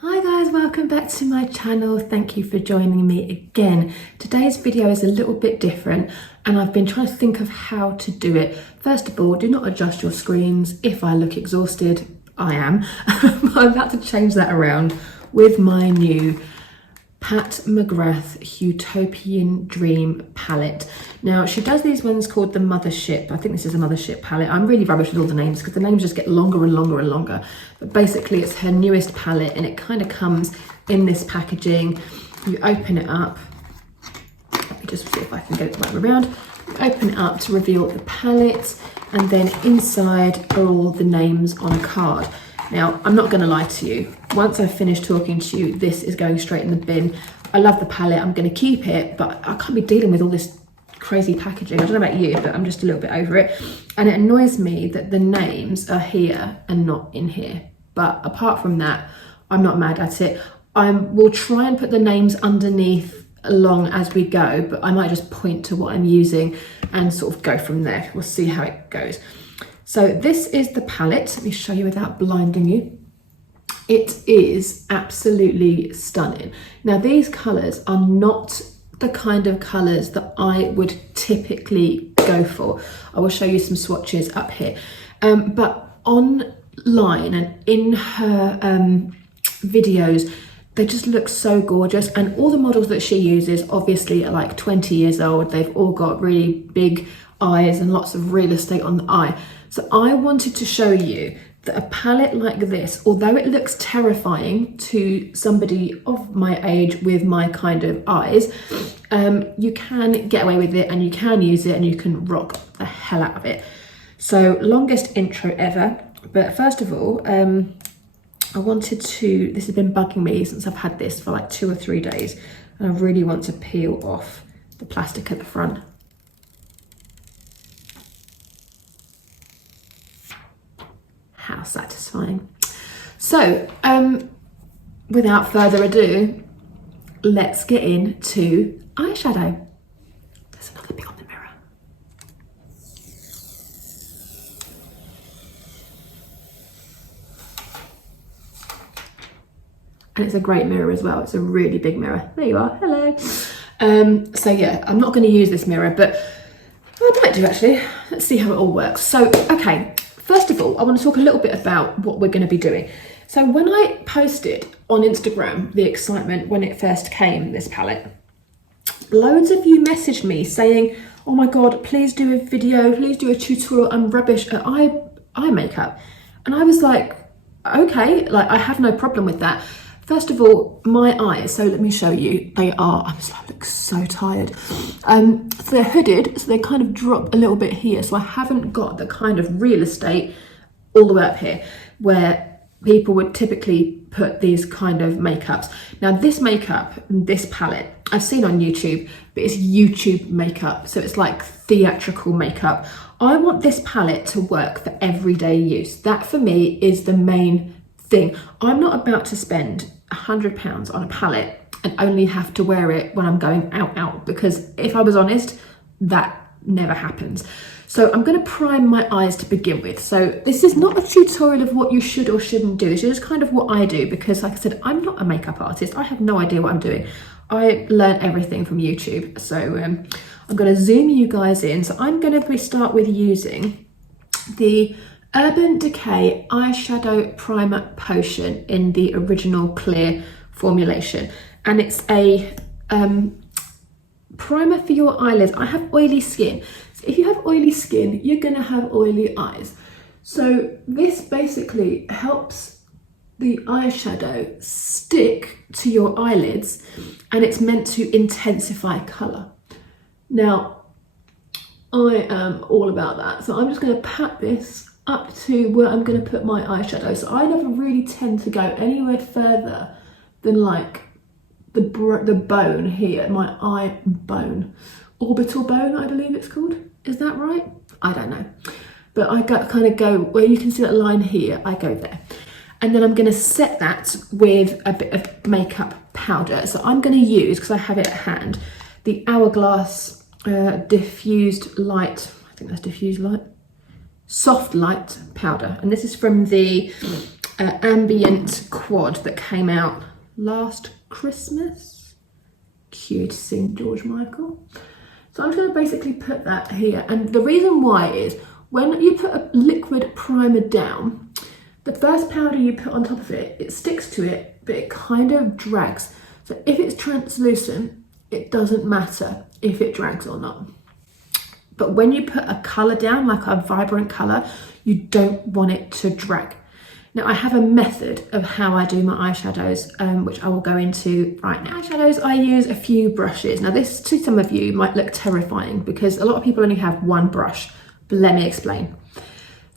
Hi guys, welcome back to my channel. Thank you for joining me again. Today's video is a little bit different and I've been trying to think of how to do it. First of all, do not adjust your screens. If I look exhausted, I am. I'm about to change that around with my new Pat McGrath Huetopian Dream palette. Now she does these ones called the Mothership. I think this is a Mothership palette. I'm really rubbish with all the names because the names just get longer and longer and longer. But basically it's her newest palette and it kind of comes in this packaging. You open it up. Let me just see if I can get it the right way around. You open it up to reveal the palette and then inside are all the names on a card. Now, I'm not going to lie to you. Once I've finished talking to you, this is going straight in the bin. I love the palette. I'm going to keep it, but I can't be dealing with all this crazy packaging. I don't know about you, but I'm just a little bit over it. And it annoys me that the names are here and not in here. But apart from that, I'm not mad at it. I will try and put the names underneath along as we go, but I might just point to what I'm using and sort of go from there. We'll see how it goes. So this is the palette. Let me show you without blinding you. It is absolutely stunning. Now these colours are not the kind of colours that I would typically go for. I will show you some swatches up here. But online and in her videos, they just look so gorgeous. And all the models that she uses obviously are like 20 years old. They've all got really big eyes and lots of real estate on the eye. So I wanted to show you that a palette like this, although it looks terrifying to somebody of my age with my kind of eyes, you can get away with it and you can use it and you can rock the hell out of it. So longest intro ever, but first of all, I wanted to, this has been bugging me since I've had this for like 2 or 3 days, and I really want to peel off the plastic at the front. How satisfying. So without further ado, let's get into eyeshadow. There's another bit on the mirror. And it's a great mirror as well. It's a really big mirror. There you are, hello. So yeah, I'm not going to use this mirror, but I might do actually. Let's see how it all works. So, okay. First of all, I want to talk a little bit about what we're going to be doing. So when I posted on Instagram the excitement when it first came, this palette, loads of you messaged me saying, oh my God, please do a video, please do a tutorial. I'm rubbish at eye makeup. And I was like, okay, like I have no problem with that. First of all, my eyes, so let me show you, they are, I look so tired. So they're hooded, so they kind of drop a little bit here. So I haven't got the kind of real estate all the way up here where people would typically put these kind of makeups. Now this makeup, this palette, I've seen on YouTube, but it's YouTube makeup. So it's like theatrical makeup. I want this palette to work for everyday use. That for me is the main thing. I'm not about to spend £100 on a palette and only have to wear it when I'm going out, because if I was honest, that never happens. So I'm going to prime my eyes to begin with. So this is not a tutorial of what you should or shouldn't do. This is kind of what I do, because like I said, I'm not a makeup artist. I have no idea what I'm doing. I learn everything from YouTube. So I'm going to zoom you guys in. So I'm going to start with using the Urban Decay Eyeshadow Primer Potion in the original clear formulation. And it's a primer for your eyelids. I have oily skin. So if you have oily skin, you're gonna have oily eyes. So this basically helps the eyeshadow stick to your eyelids, and it's meant to intensify colour. Now, I am all about that. So I'm just gonna pat this up to where I'm going to put my eyeshadow. So I never really tend to go anywhere further than like the bone here, my eye bone. Orbital bone, I believe it's called. Is that right? I don't know. But I kind of go where you can see that line here, I go there. And then I'm going to set that with a bit of makeup powder. So I'm going to use, because I have it at hand, the Hourglass diffused light, I think that's diffused light, soft light powder, and this is from the ambient quad that came out last Christmas. Cute, St. George Michael. So I'm going to basically put that here, and the reason why is when you put a liquid primer down, the first powder you put on top of it, it sticks to it, but it kind of drags. So if it's translucent, it doesn't matter if it drags or not. But when you put a colour down, like a vibrant colour, you don't want it to drag. Now I have a method of how I do my eyeshadows, which I will go into right now. Eyeshadows, I use a few brushes. Now this, to some of you, might look terrifying because a lot of people only have one brush, but let me explain.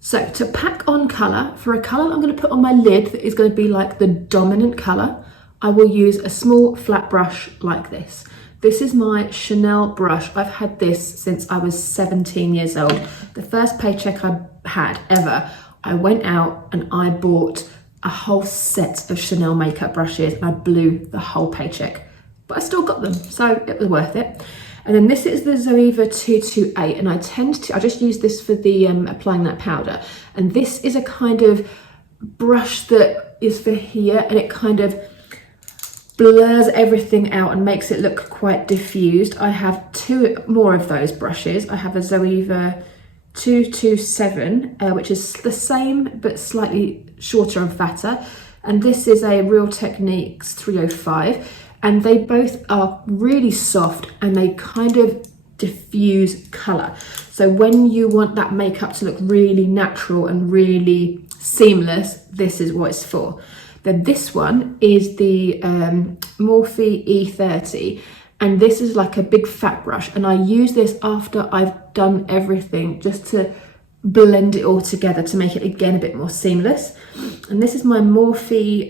So to pack on colour, for a colour I'm going to put on my lid that is going to be like the dominant colour, I will use a small flat brush like this. This is my Chanel brush. I've had this since I was 17 years old. The first paycheck I had ever, I went out and I bought a whole set of Chanel makeup brushes and I blew the whole paycheck. But I still got them, so it was worth it. And then this is the Zoeva 228, and I just use this for the applying that powder. And this is a kind of brush that is for here, and it kind of blurs everything out and makes it look quite diffused. I have two more of those brushes. I have a Zoeva 227, which is the same but slightly shorter and fatter, and this is a Real Techniques 305, and they both are really soft and they kind of diffuse colour. So when you want that makeup to look really natural and really seamless, this is what it's for. Then this one is the Morphe E30, and this is like a big fat brush, and I use this after I've done everything just to blend it all together to make it again a bit more seamless. And this is my Morphe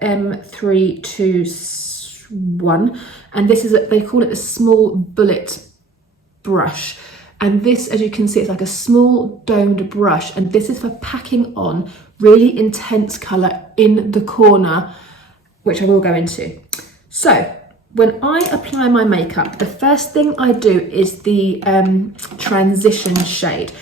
M321, and this is, they call it the small bullet brush. And this, as you can see, it's like a small domed brush, and this is for packing on really intense colour in the corner, which I will go into. So when I apply my makeup, the first thing I do is the transition shade.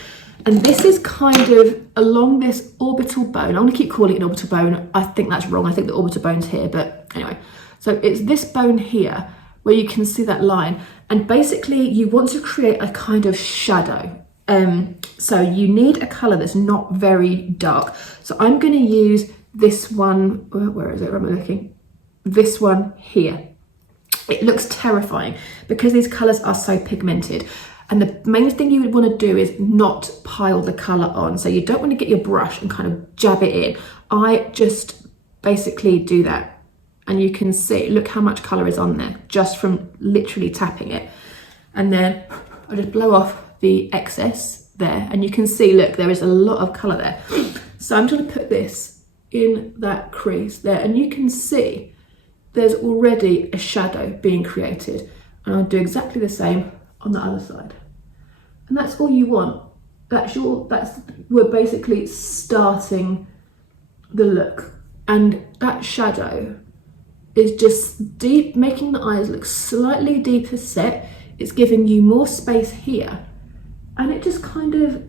And this is kind of along this orbital bone. I'm going to keep calling it an orbital bone. I think that's wrong. I think the orbital bone's here, but anyway. So it's this bone here where you can see that line. And basically you want to create a kind of shadow. So you need a colour that's not very dark. So I'm going to use this one. Where is it? Where am I looking? This one here. It looks terrifying because these colours are so pigmented. And the main thing you would want to do is not pile the colour on. So you don't want to get your brush and kind of jab it in. I just basically do that. And you can see, look how much colour is on there just from literally tapping it. And then I just blow off the excess there. And you can see, look, there is a lot of colour there. So I'm going to put this in that crease there. And you can see there's already a shadow being created. And I'll do exactly the same on the other side. And that's all you want. We're basically starting the look. And that shadow is just deep, making the eyes look slightly deeper set. It's giving you more space here. And it just kind of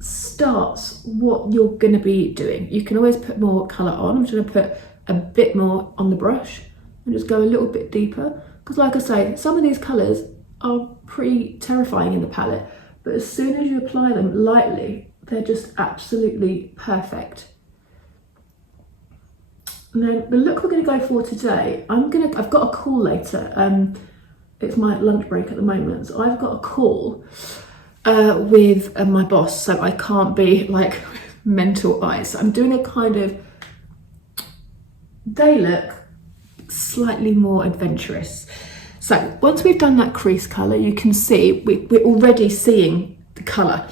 starts what you're going to be doing. You can always put more colour on. I'm just going to put a bit more on the brush and just go a little bit deeper. Because like I say, some of these colours are pretty terrifying in the palette, but as soon as you apply them lightly, they're just absolutely perfect. And then the look we're going to go for today, I've got a call later. It's my lunch break at the moment, so I've got a call with my boss, so I can't be like mental eyes. So I'm doing a kind of day look, slightly more adventurous. So once we've done that crease colour, you can see we're already seeing the colour.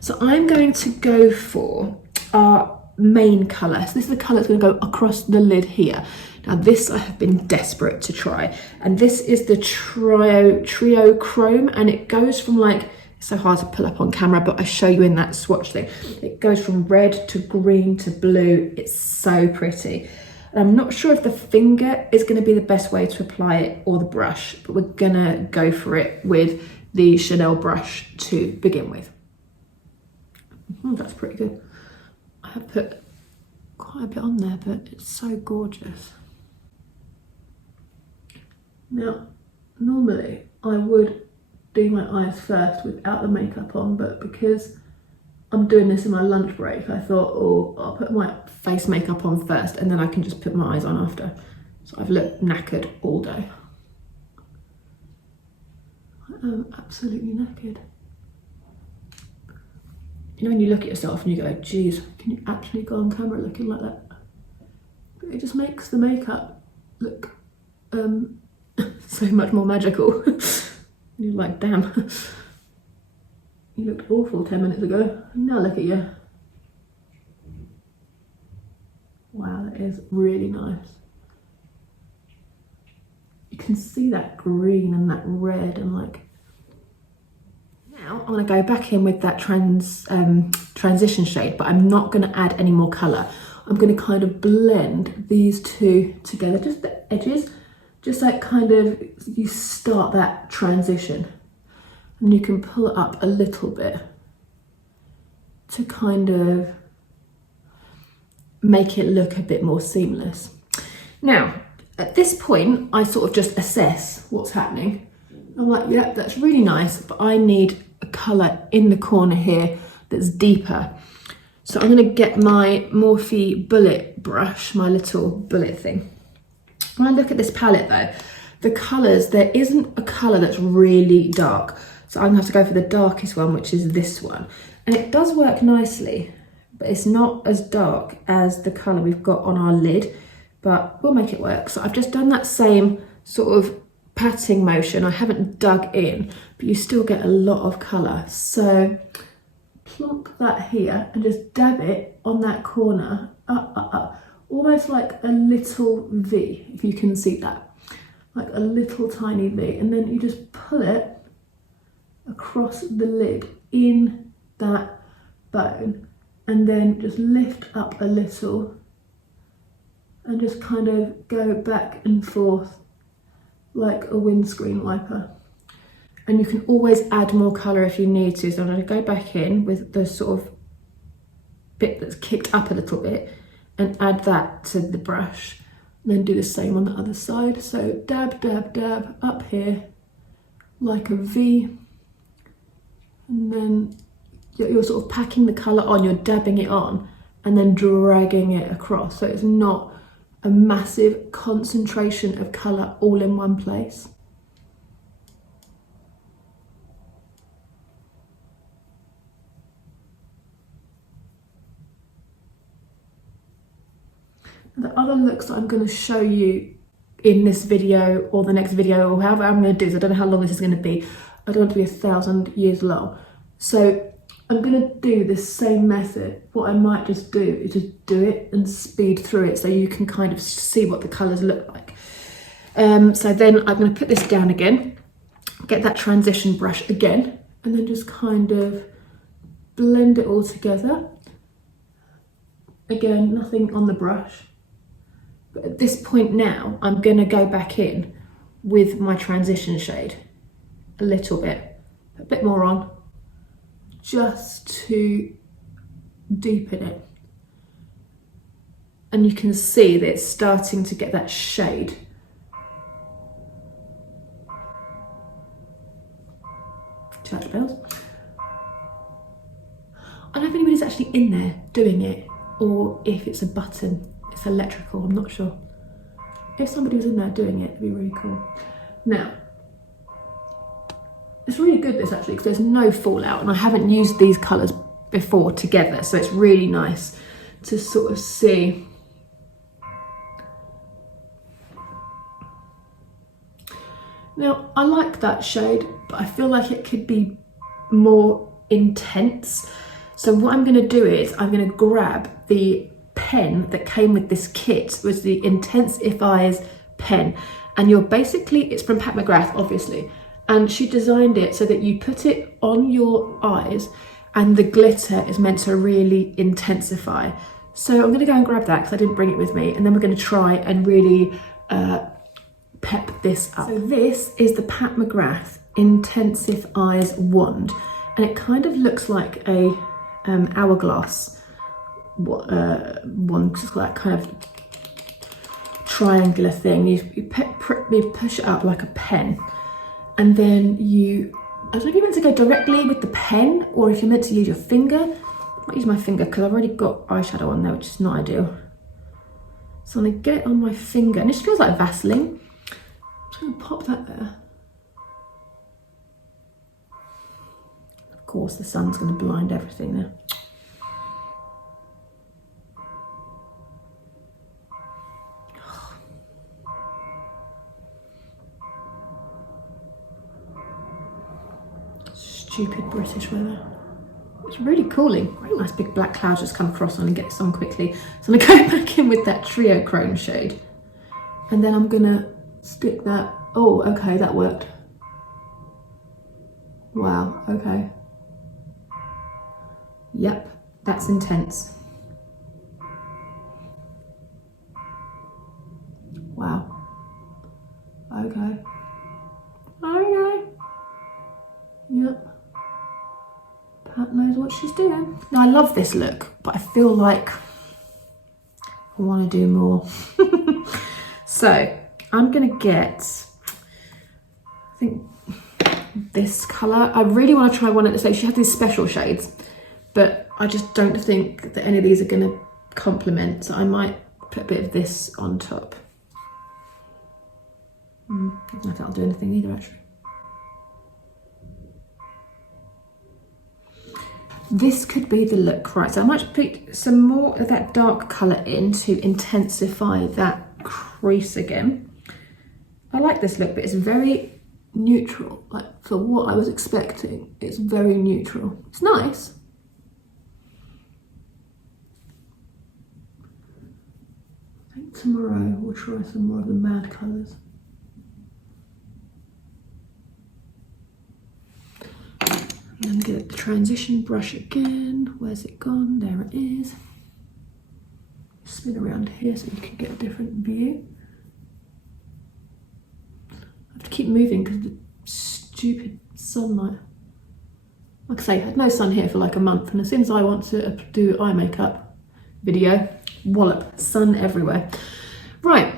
So I'm going to go for our main colour. So this is the colour that's going to go across the lid here. Now this I have been desperate to try. And this is the Trio Chrome, and it goes from like, it's so hard to pull up on camera, but I show you in that swatch thing. It goes from red to green to blue. It's so pretty. I'm not sure if the finger is going to be the best way to apply it or the brush, but we're going to go for it with the Chanel brush to begin with. That's pretty good. I have put quite a bit on there, but it's so gorgeous. Now, normally I would do my eyes first without the makeup on, but because I'm doing this in my lunch break, I thought, oh, I'll put my face makeup on first and then I can just put my eyes on after. So I've looked knackered all day. I am absolutely knackered. You know when you look at yourself and you go, geez, can you actually go on camera looking like that? But it just makes the makeup look so much more magical. You're like, damn, you looked awful 10 minutes ago. Now look at you. Wow, that is really nice. You can see that green and that red and like. Now I'm going to go back in with that transition shade, but I'm not going to add any more colour. I'm going to kind of blend these two together, just the edges, just like kind of you start that transition and you can pull it up a little bit to kind of make it look a bit more seamless. Now, at this point, I sort of just assess what's happening. I'm like, yeah, that's really nice, but I need a colour in the corner here that's deeper. So I'm going to get my Morphe bullet brush, my little bullet thing. When I look at this palette though, the colours, there isn't a colour that's really dark. So I'm going to have to go for the darkest one, which is this one. And it does work nicely, but it's not as dark as the colour we've got on our lid, but we'll make it work. So I've just done that same sort of patting motion. I haven't dug in, but you still get a lot of colour. So plonk that here and just dab it on that corner, up, almost like a little V, if you can see that, like a little tiny V. And then you just pull it across the lid in that bone and then just lift up a little and just kind of go back and forth like a windscreen wiper. And you can always add more colour if you need to. So I'm going to go back in with the sort of bit that's kicked up a little bit and add that to the brush. And then do the same on the other side. So dab, dab, dab up here like a V. And then you're sort of packing the colour on, you're dabbing it on and then dragging it across. So it's not a massive concentration of colour all in one place. The other looks that I'm going to show you in this video or the next video or however I'm going to do this, I don't know how long this is going to be. I don't want it to be 1,000 years long. So I'm going to do the same method. What I might just do is just do it and speed through it so you can kind of see what the colours look like. So then I'm going to put this down again, get that transition brush again, and then just kind of blend it all together. Again, nothing on the brush. But at this point now, I'm going to go back in with my transition shade a little bit, a bit more on, just to deepen it. And you can see that it's starting to get that shade. Church bells. I don't know if anybody's actually in there doing it or if it's a button. It's electrical, I'm not sure. If somebody was in there doing it, it'd be really cool. Now, it's really good this actually because there's no fallout and I haven't used these colours before together, so it's really nice to sort of see. Now, I like that shade, but I feel like it could be more intense. So what I'm going to do is I'm going to grab the pen that came with this kit. It was the Intensifying pen, and it's from McGrath obviously, and she designed it so that you put it on your eyes and the glitter is meant to really intensify. So I'm going to go and grab that because I didn't bring it with me, and then we're going to try and really pep this up. So this is the Pat McGrath Intensifying wand, and it kind of looks like a hourglass one, because it's got that kind of triangular thing. You push it up like a pen, and then I don't know if you're meant to go directly with the pen or if you're meant to use your finger. I might use my finger because I've already got eyeshadow on there, which is not ideal. So I'm gonna get it on my finger, and it just feels like Vaseline. I'm just gonna pop that there. Of course, the sun's gonna blind everything there. Stupid British weather. It's really cooling. Very nice big black clouds just come across and get this on quickly. So I'm gonna go back in with that Trio Chrome shade. And then I'm gonna stick that. Oh, okay, that worked. Wow, okay. Yep, that's intense. Wow. Okay. Okay. Yep. Pat knows what she's doing. Now, I love this look, but I feel like I want to do more. So I'm gonna get, I think, this colour. I really want to try one at the stage. She had these special shades, but I just don't think that any of these are going to complement. So I might put a bit of this on top. I don't know if that'll do anything either, actually. This could be the look, right? So I might put some more of that dark colour in to intensify that crease again. I like this look, but it's very neutral. Like, for what I was expecting, it's very neutral. It's nice. I think tomorrow we'll try some more of the mad colours. And get the transition brush again. Where's it gone? There it is. Spin around here so you can get a different view. I have to keep moving because of the stupid sunlight. Like I say, I had no sun here for like a month, and as soon as I want to do eye makeup video, wallop, sun everywhere. Right,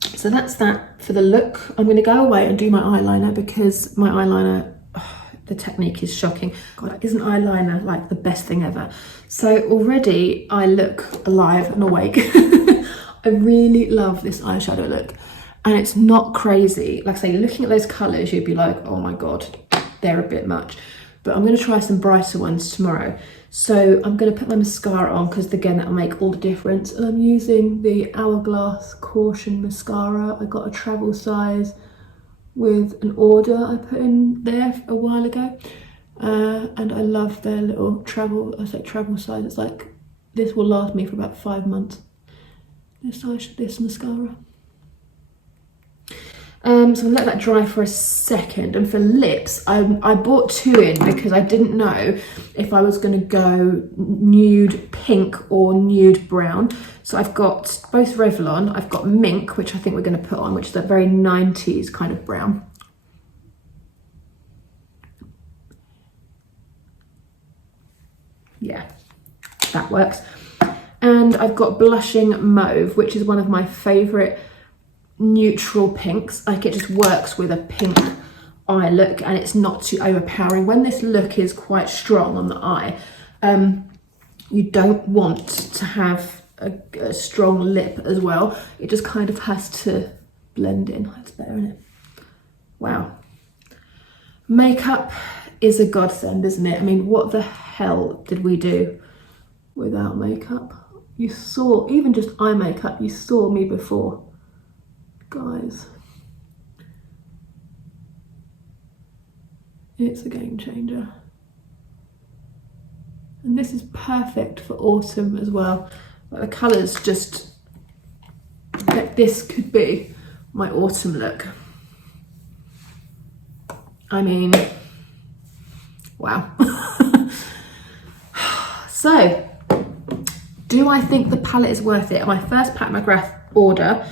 so that's that for the look. I'm going to go away and do my eyeliner because my eyeliner, the technique is shocking. God, isn't eyeliner like the best thing ever? So already I look alive and awake. I really love this eyeshadow look, and it's not crazy. Like I say, looking at those colours, you'd be like, oh my God, they're a bit much. But I'm going to try some brighter ones tomorrow. So I'm going to put my mascara on because again, that'll make all the difference. And I'm using the Hourglass Caution mascara. I got a travel size with an order I put in there a while ago, and I love their little travel size. It's like, this will last me for about 5 months, this mascara. So I'm gonna let that dry for a second. And for lips, I bought 2 in because I didn't know if I was gonna go nude pink or nude brown. So I've got both Revlon, I've got Mink, which I think we're gonna put on, which is that very 90s kind of brown. Yeah, that works. And I've got Blushing Mauve, which is one of my favorite neutral pinks. Like, it just works with a pink eye look and it's not too overpowering. When this look is quite strong on the eye, you don't want to have a strong lip as well. It just kind of has to blend in. That's better, isn't it? Wow. Makeup is a godsend, isn't it? I mean, what the hell did we do without makeup? You saw, even just eye makeup, you saw me before. Guys, it's a game changer. And this is perfect for autumn as well. Like, the colours just, like, this could be my autumn look. I mean, wow. So, do I think the palette is worth it? My first Pat McGrath order,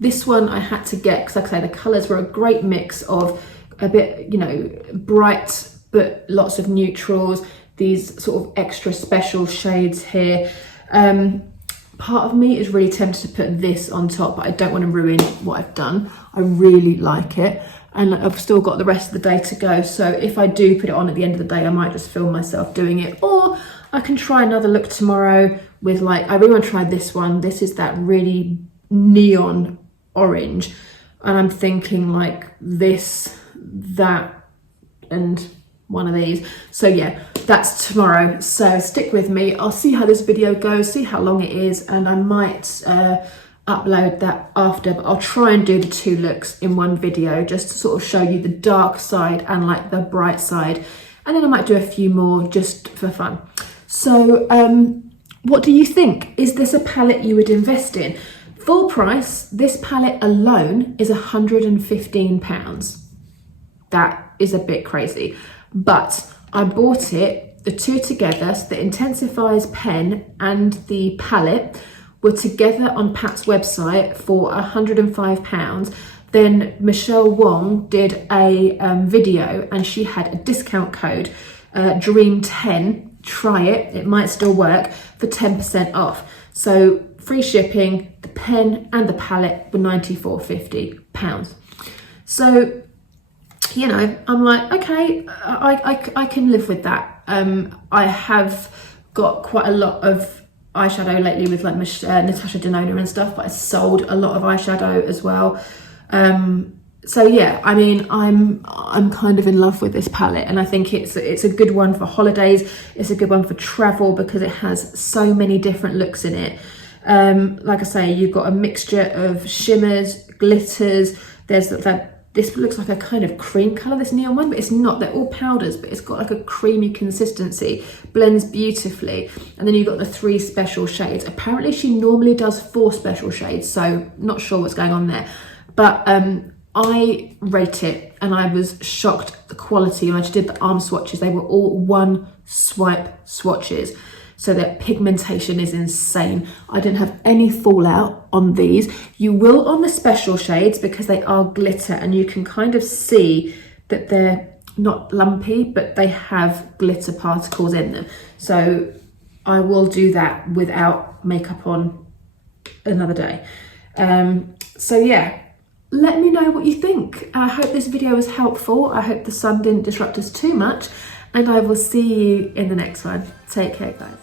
this one I had to get because, like I say, the colours were a great mix of a bit, you know, bright but lots of neutrals, these sort of extra special shades here. Part of me is really tempted to put this on top, but I don't want to ruin what I've done. I really like it, and I've still got the rest of the day to go, so if I do put it on at the end of the day, I might just film myself doing it, or I can try another look tomorrow with, like, I really want to try this one. This is that really neon orange, and I'm thinking like this, that, and one of these. So yeah, that's tomorrow, so stick with me. I'll see how this video goes, see how long it is, and I might upload that after, but I'll try and do the 2 looks in one video, just to sort of show you the dark side and like the bright side, and then I might do a few more just for fun. So what do you think? Is this a palette you would invest in? Full price, this palette alone is £115. That is a bit crazy, but I bought it, the 2 together, so the Intensify's pen and the palette were together on Pat's website for £105. Then Michelle Wang did a video, and she had a discount code, DREAM10, try it, it might still work, for 10% off. So free shipping, the pen and the palette were £94.50. So, you know, I'm like, okay, I can live with that. I have got quite a lot of eyeshadow lately with like Natasha Denona and stuff, but I sold a lot of eyeshadow as well. So yeah, I mean, I'm kind of in love with this palette, and I think it's a good one for holidays. It's a good one for travel because it has so many different looks in it. Like I say, you've got a mixture of shimmers, glitters. There's that. This looks like a kind of cream colour, this neon one, but it's not. They're all powders, but it's got like a creamy consistency, blends beautifully. And then you've got the 3 special shades. Apparently she normally does 4 special shades, so not sure what's going on there. But I rate it, and I was shocked at the quality. When I did the arm swatches, they were all 1 swipe swatches. So their pigmentation is insane. I didn't have any fallout on these. You will on the special shades because they are glitter, and you can kind of see that they're not lumpy, but they have glitter particles in them. So I will do that without makeup on another day. So yeah, let me know what you think. I hope this video was helpful. I hope the sun didn't disrupt us too much, and I will see you in the next one. Take care, guys.